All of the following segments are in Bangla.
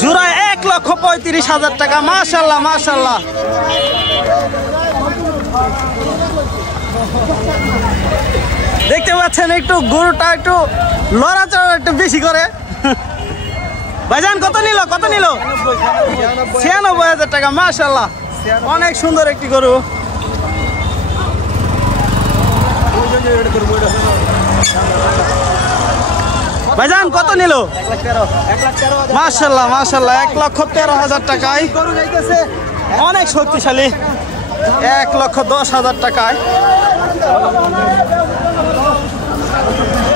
জোড়ায় 1,35,000 টাকা। মাশাআল্লাহ মাশাআল্লাহ। দেখতে পাচ্ছেন একটু গরুটা একটু লড়াচড়া একটু বেশি করে। ভাইজান কত নিল 96,000 টাকা। মাশাআল্লাহ অনেক সুন্দর একটি গরু। ভাইজান কত নিল? মাশাআল্লাহ মাশাআল্লাহ 1,13,000 টাকায় অনেক শক্তিশালী। 1,10,000 টাকায়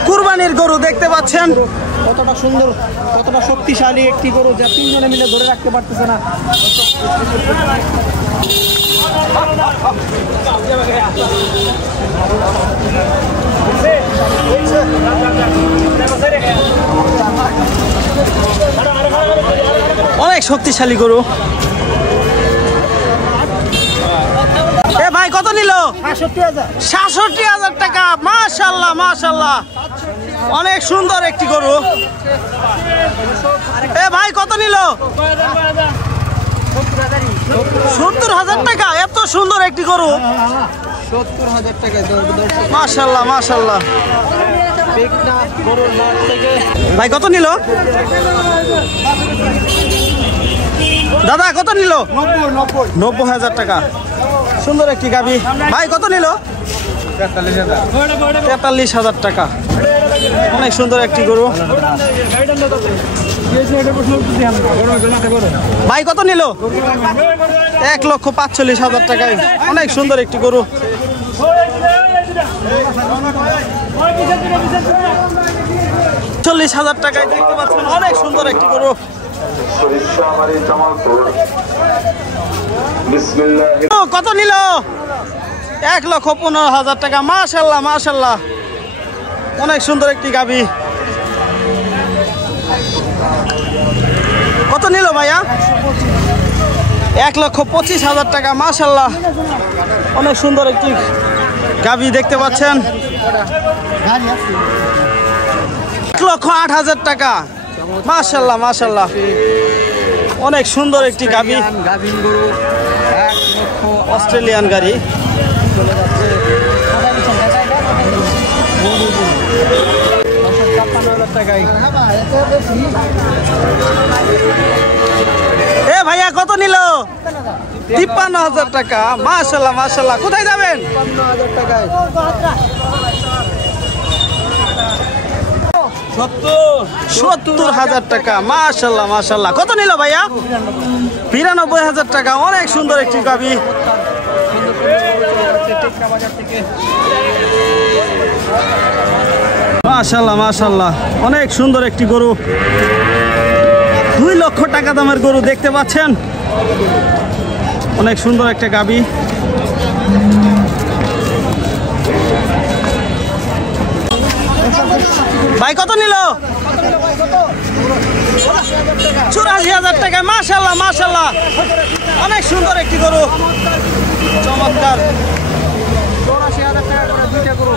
কুরবানির গরু দেখতে পাচ্ছেন। কতটা সুন্দর, কতটা শক্তিশালী একটি গরু যা তিনজনে মিলে ধরে রাখতে পারতেছে না। অনেক শক্তিশালী গরু। এ ভাই কত নিল? 66,000 টাকা। মাশাআল্লাহ মাশাআল্লাহ অনেক সুন্দর একটি গরু। এ ভাই কত নিল? 70,000 টাকা। এত সুন্দর একটি গরু। 70,000 টাকা। মাশাআল্লাহ মাশাআল্লাহ। ভাই কত নিল? দাদা কত নিল? 90,000 টাকা। সুন্দর একটি গাভী। ভাই কত নিল? 43,000 টাকা। অনেক সুন্দর একটি গরু। ভাই কত নিল? 1,45,000 টাকায় অনেক সুন্দর একটি গরু। 40,000 টাকায় দেখতে পাচ্ছেন অনেক সুন্দর একটি গরু। কত নিল? 1,15,000 টাকা। মাশাআল্লাহ মাশাআল্লাহ অনেক সুন্দর একটি গাভী। কত নিল ভাইয়া? 1,25,000 টাকা। মাশাআল্লাহ অনেক সুন্দর একটি গাভী দেখতে পাচ্ছেন। 1,08,000 টাকা। মাশাআল্লাহ মাশাআল্লাহ অনেক সুন্দর একটি গাভী। অস্ট্রেলিয়ান গাড়ি। এ ভাইয়া কত নিল? 53,000 টাকা। মাশাআল্লাহ মাশাআল্লাহ। কোথায় যাবেন? 70,000 টাকা। মাশাআল্লাহ মাশাআল্লাহ। কত নিল ভাইয়া? 92,000 টাকা। অনেক সুন্দর একটি গাভী। মাশাআল্লাহ মাশাআল্লাহ অনেক সুন্দর একটি গরু। 2 লক্ষ টাকা দামের গরু দেখতে পাচ্ছেন। অনেক সুন্দর একটা গাভী। ভাই কত নিল? 84,000 টাকা। মাশাআল্লাহ মাশাআল্লাহ অনেক সুন্দর একটি গরু। চমৎকার। 84,000 টাকা করে দুইটা গরু।